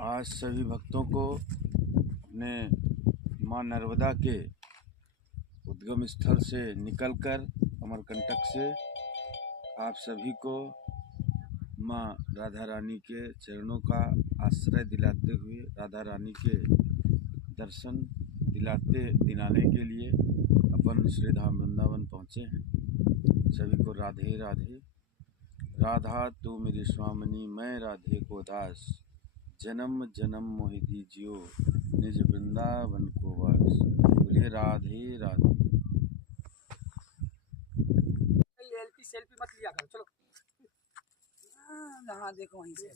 आज सभी भक्तों को अपने माँ नर्मदा के उद्गम स्थल से निकलकर अमरकंटक से आप सभी को माँ राधा रानी के चरणों का आश्रय दिलाते हुए राधा रानी के दर्शन दिलाने के लिए अपन श्री धाम वृंदावन पहुँचे हैं। सभी को राधे राधे। राधा तू मेरी स्वामिनी, मैं राधे को दास, जन्म जन्म मोहि दीजियो, निज वृंदावन को वास। बोलिए राधे राधे। सेल्फी मत लिया करो, चलो जहाँ देखो वहीं से।